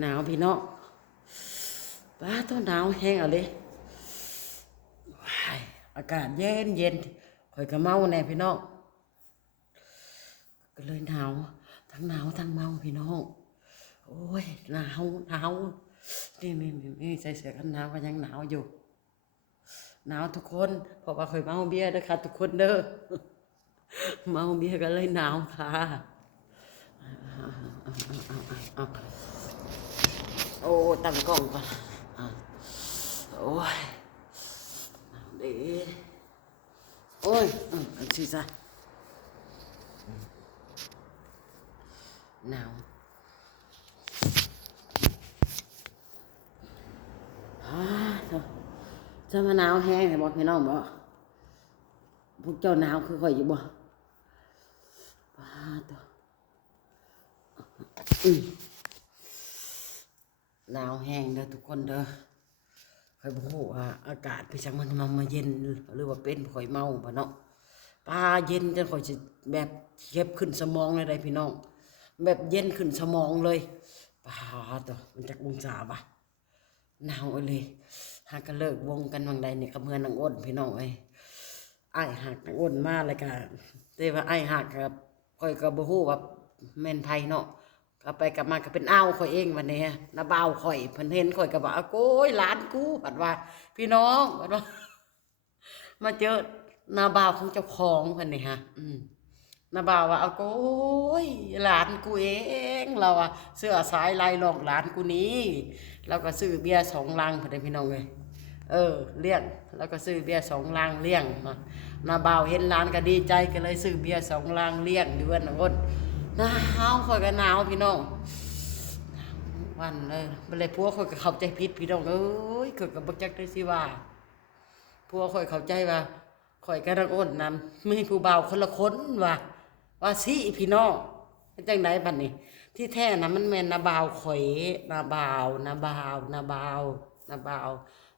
หนาวพี่น้องป้าต้นหนาวแห้งเอาเลยว้ายอากาศเย็นเย็นข่อยก็เมาแน่พี่น้องก็เลยหนาวทั้งหนาวทั้งเมาพี่น้องโอ้ยหนาวหนาวนี่ใส่เสื้อกันหนาวก็ยังหนาวอยู่หนาวทุกคนเพราะว่าข่อยเมาเบียร์เด้อค่ะทุกคนเด้อเมาเบียร์ก็เลยหนาวค่ะเอาโอ้ตั้งกล้องก่อนอ่ะโอ้ยเดี๋ยวโอ้ยอันที่ซะหนาวฮ่าจะมาหนาวแห้งให้บอกพี่น้องบ่พวกเจ้าหนาวคือข่อยอยู่บ่ป้าตัวหนาวแห้งเด้อทุกคนเด้อข่อยบ่ฮู้ว่าอากาศพี่จังมันมาเย็นหรือว่าเป็นข่อยเมาบ่เนาะป้าเย็นจนข่อยสิแบบเก็บขึ้นสมองเลยได้พี่น้องแบบเย็นขึ้นสมองเลยป้าตัวมันจักองศาบ่ะหนาวเลยหากก็เลิกวงกันวังใดนี่กับเพื่อนนางอ้นพี่น้องเอ้ยอ้ายหักนางอ้นมาเลยก็แต่ว่าอ้ายหักกับข่อยก็บ่ฮู้ว่าแม่นไผเนาะก็ไปกลับมาก็เป็นอ้าวข่อยเองวันนี้น้าบ่าวข่อยเพิ่นเห็นข่อยก็บอกโอ้ยหลานกูบัดว่าพี่น้องบัดว่ามาเจอน้าบ่าวของเจ้าของเพิ่นนี่ฮะน้าบ่าวว่าโอ้ยหลานกูเองเราอะเสื้อสายลายหลอกหลานกูนี้เราก็ซื้อเบียร์2 ลังเพิ่นได้พี่น้องเอ้ยเลี้ยงแล้วก็ซื้อเบียร์2 ลังเลี้ยงมาน้าบ่าวเห็นหลานก็ดีใจก็เลยซื้อเบียร์2 ลังเลี้ยงอยู่วันนั้นหนาวข่อยก็หนาวพี่น้องวันเลยบ่เลยผัวข่อยก็เข้าใจผิดพี่น้องเอ้ยข่อยก็บ่จักได้สิว่าผัวข่อยเข้าใจว่าข่อยกับนางอ้นนำมีผู้บ่าวคนละคนว่าสิพี่น้องเป็นจังไดบัดนี้ที่แท้น่ะมันแม่นนาบ่าวข่อยนาบ่าว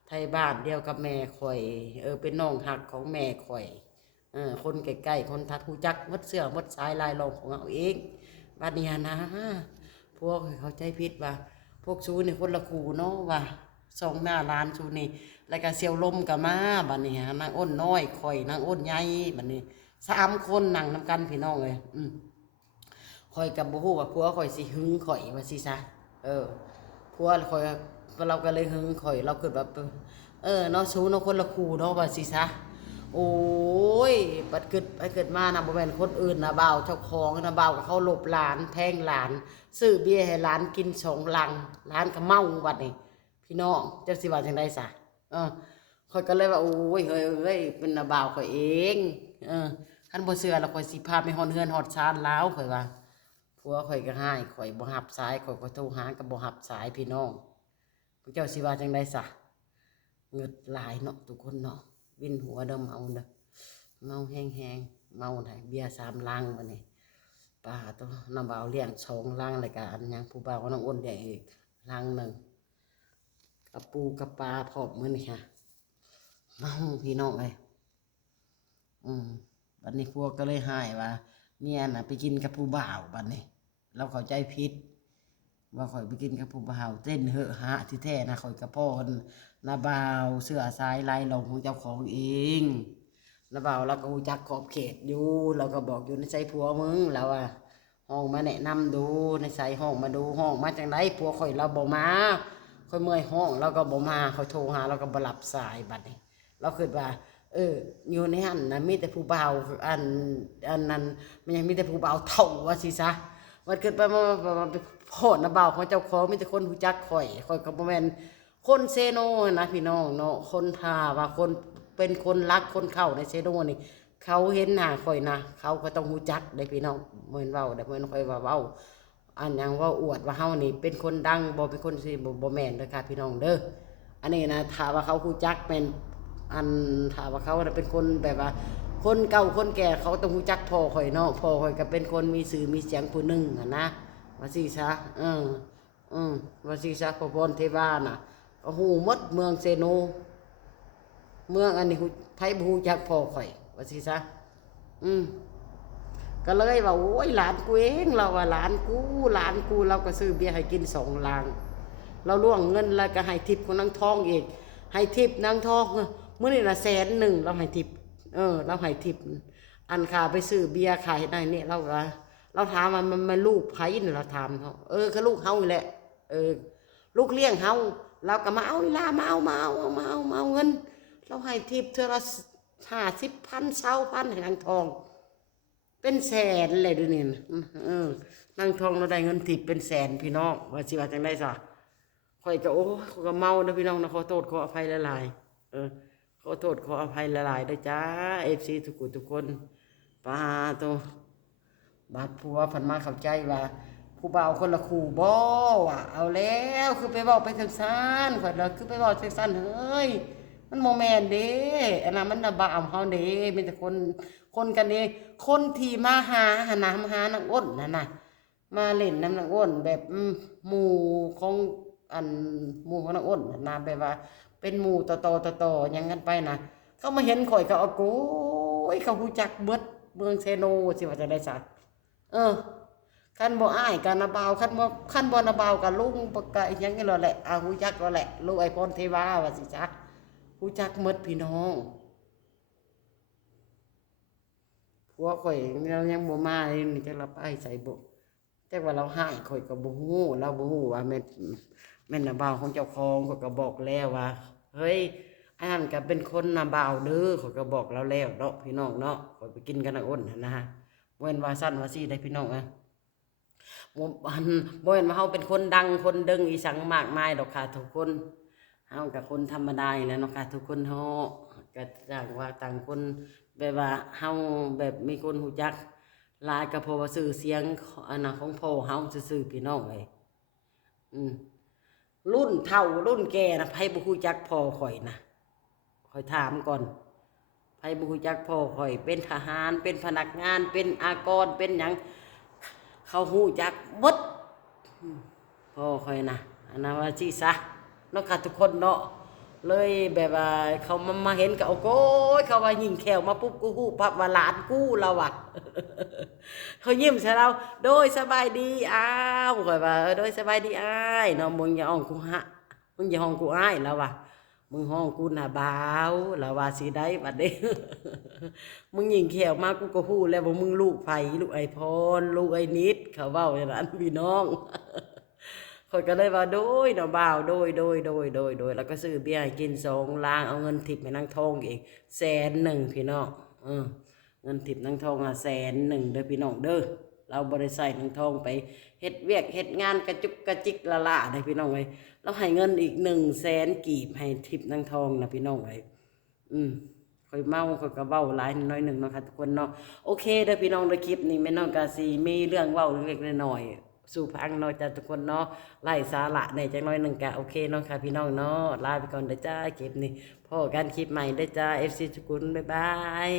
ไทยบ้านเดียวกับแม่ข่อยเป็นน้องหักของแม่ข่อยคนใกล้ๆคนทัดหูจักมดเสื้อมดสายลายลองของเอาเองบัดนี้นะพวกเขาใจผิดว่าพวกชูนี่คนละคู่เนาะว่าส่งหน้าร้านชูนี่แล้วก็เสี่ยวลมกับมาบัดนี้นางอ้นน้อยข่อยนางอ้นใหญ่บัดนี้3 คนนั่งนำกันพี่น้องเลยข่อยกับบ่ฮู้ว่าผัวข่อยสิหึงข่อยว่าสิซะผัวข่อยเราก็เลยหึงข่อยเราคิดว่าเนาะชูเนาะคนละคู่เนาะว่าสิซะโอ้ยปัดเกิดไปเกิดมานะบ่แม่นคนอื่นนะบ่าวเจ้าของนะบ่าวก็เขาหลบหลานแพงหลานซื้อเบียร์ให้หลานกิน2 ลังหลานก็เมาบัดนี้พี่น้องเจ้าสิว่าจังได๋ซะข่อยก็เลยว่าโอ้ยเฮ้ยเป็นนาบ่าวข่อยเองคันบ่เชื่อแล้วข่อยสิพาไปฮอดเฮือนฮอดศาลลาวข่อยว่าผัวข่อยก็ให้ข่อยบ่รับสายข่อยก็โทรหาก็บ่รับสายพี่น้องพวกเจ้าสิว่าจังได๋ซะเงิดหลายเนาะทุกคนเนาะวินหัวเด้อเมาเด้อเมาแห้งๆเมาได้เบียร์3 ลังบัดนี้ป้าตัวน้าบ่าวเลี้ยง2 ลังแล้วก็อันยังผู้บ่าวก็น้องอ้นเลี้ยงอีกลังหนึ่งกับปูกับปลาพร้อมมื้อนี้ค่ะเมาพี่น้องเอ้ยบัดนี้พวกก็เลยหายว่าเมียน่ะไปกินกับผู้บ่าวบัดนี้เราเข้าใจผิดว่าข่อยไปกินกับผู้บ่าวเต้นเหอะหะที่แท้นะข่อยกับพ่อนาบ่าวเสื้อสายลายหลงของเจ้าของเองนาบ่าวเราก็รู้จักขอบเขตอยู่เราก็บอกอยู่ในใจผัวมึงแล้วว่าห้องมาแนะนำดูในใจห้องมาดูห้องมาจังไดผัวข่อยเราบ่มาข่อยเมื่อยห้องเราก็บ่มาข่อยโทรหาเราก็บ่รับสายบัดนี้เราคิดว่าอยู่ในหันนะมีแต่ผู้บ่าวอันนั้นมันยังมีแต่ผู้บ่าวเฒ่าว่าสิซะมันเกิดไปมาพ่อนะบ่าวของเจ้าของมีแต่คนรู้จักข่อยก็บ่แม่นคนเซโนนะพี่น้องเนาะคนท่าว่าคนเป็นคนรักคนเข้าในเซโนนี่เขาเห็นหน้าข่อยนะเขาก็ต้องรู้จักได้พี่น้องเหมือนเว้าได้เหมือนข่อยว่าเว้าอันยังว่าอวดว่าเฮานี่เป็นคนดังบ่เป็นคนสิบ่แม่นเด้อค่ะพี่น้องเด้ออันนี้นะถ้าว่าเขารู้จักแม่นอันถ้าว่าเขาเป็นคนแบบว่าคนเก่าคนแก่เขาต้องรู้จักพ่อข่อยเนาะพ่อข่อยก็เป็นคนมีชื่อมีเสียงผู้หนึ่งนะว่าสิซะว่าสิซะพระพรเทวาน่ะก็ฮู้หมดเมืองเซโนเมืองอันนี้ไผบ่ฮู้จักพ่อข่อยว่าสิซะ ก็เลยว่าโอ้ยหลานกูเองเราว่าหลานกูเราก็ซื้อเบียร์ให้กิน2 ลังเราล่วงเงินแล้วก็ให้ทิปของนางทองอีกให้ทิปนางทองมื้อนี้ละ100,000เราให้ทิปเราให้ทิปอันค่าไปซื้อเบียร์ขายได้นี่เราถามว่ามันลูกไผนี่เราถามเขาก็ลูกเฮานี่แหละลูกเลี้ยงเฮาเราก็มาเอาเวลามาเอาเงินเราให้ทิปเทื่อละ50,000 20,000ให้นางทองเป็นแสนเลยดูนี่นางทองเราได้เงินทิปเป็นแสนพี่น้องว่าสิว่าจังได๋ซะข่อยก็โอ้ข่อยก็เมาเด้อพี่น้องนะขอโทษขออภัยหลายๆขอโทษขออภัยหลายๆด้วยจ้า FC ทุกคนปาโตบาดผัวเพิ่นมาเข้าใจว่าผู้บ่าวคนละคู่บ่ว่ะเอาแล้วคือไปเว้าไปจังซั่นข่อยแล้วคือไปเว้าจังซั่นเฮ้ยมันบ่แม่นเด้อันนั้นมันน่ะบ่าวเฮาเด้มีแต่คนกันเองคนที่มาหามาหานางอ้นนั่นน่ะมาเล่นน้ำนางอ้นแบบหมู่ของอันหมู่ของนางอ้นน่ะแบบว่าเป็นหมู่ต่อหยังกันไปนะเขามาเห็นข่อยเขาเอาโกยเขาฮู้จักเบิดเมืองเซโนสิว่าจะได้ซะคันบ่อ้ายกันนาบ่าวคันบ่นาบ่าวกับลุงปกะหยังนี่แหละฮู้จักแล้วแหละลูกไอ้พรเทวาว่าสิจ๊ะฮู้จักหมดพี่น้องผัวข่อยเรายังบ่มาเลยนี่จักเราไปใส่บ่จักว่าเราหายข่อยก็บ่ฮู้เราบ่ฮู้ว่าแม่นนาบ่าวของเจ้าของข่อยก็บอกแล้วว่าเฮ้ยอันนั้นก็เป็นคนนาบ่าวเด้อข่อยก็บอกแล้วเนาะพี่น้องเนาะข่อยไปกินกันนางอ้นนะฮะบ่แม่นว่าซั่นว่าซี่ได้พี่น้องบ่แม่นว่าเฮาเป็นคนดังคนดึงอีสังมากมายดอกค่ะทุกคนเฮากับคนธรรมดาแหล้วเนาะค่ะทุกคนเฮาก็ต่างว่าต่างคนแบบว่าเฮาแบบมีคนฮู้จักหลายก็เพราะว่าชื่อเสียงอันน่ะของพ่อเฮาซื่อๆพี่น้องเอ้ยรุ่นเฒ่ารุ่นแก่นะไผบ่ฮู้จักพ่อข่อยนะข่อยถามก่อนไผบ่ฮู้จักพ่อข่อยเป็นทหารเป็นพนักงานเป็นอากรเป็นหยังเขาฮู้จักหมดพ่อข่อยนะอันนั้นว่าสิซะเนาะค่ะทุกคนเนาะเลยแบบว่าเขามาเห็นก็เอาโกยเขาว่ายิงแขวมาปุ๊บกูฮู้ปั๊บว่าหลานกูเราอ่ะ เขายิ้มใส่เราโดยสบายดีอ้าวข่อยว่าโดยสบายดีอ้ายเนาะมึงอย่าห้องกูมึงอย่าห้องกูอ้ายแล้วว่ะมึงห้องกูน่ะบ่าวแล้วว่าสิได้บัดนี้ มึงยิงแขวมากูก็ฮู้แล้วว่ามึงลูกไผลูกไอพรลูกไอนิดเขาเว้าอย่างนั้นพี่น้อง ข่อยก็เลยว่าโดยเนาะบ่าวโดยแล้วก็ซื้อเบียร์ให้กิน2 ลังเอาเงินทิปให้นางทองอีก100,000พี่น้องเงินทิปนางทอง100,000เด้อพี่น้องเด้อเราบ่ได้ใส่นางทองไปเฮ็ดเวียกเฮ็ดงานกระจุกกระจิกละล่ะเด้อพี่น้องเอ้ยเราให้เงินอีก100,000กีบให้ทิปนางทองนะพี่น้องเอ้ยข่อยเมาข่อยก็เว้าหลายน้อยหนึ่งเนาะค่ะทุกคนเนาะโอเคเด้อพี่น้องในคลิปนี้แม่น้องกาสีมีเรื่องเว้าเล็กๆน้อยๆสู่พังเนาะจ้ะทุกคนเนาะไล่สาระในจังน้อยหนึ่งกะโอเคเนาะค่ะพี่น้องเนาะลาไปก่อนเด้อจ้าคลิปนี้พอกันคลิปใหม่เด้อจ้า FC ทุกคนบ๊ายบาย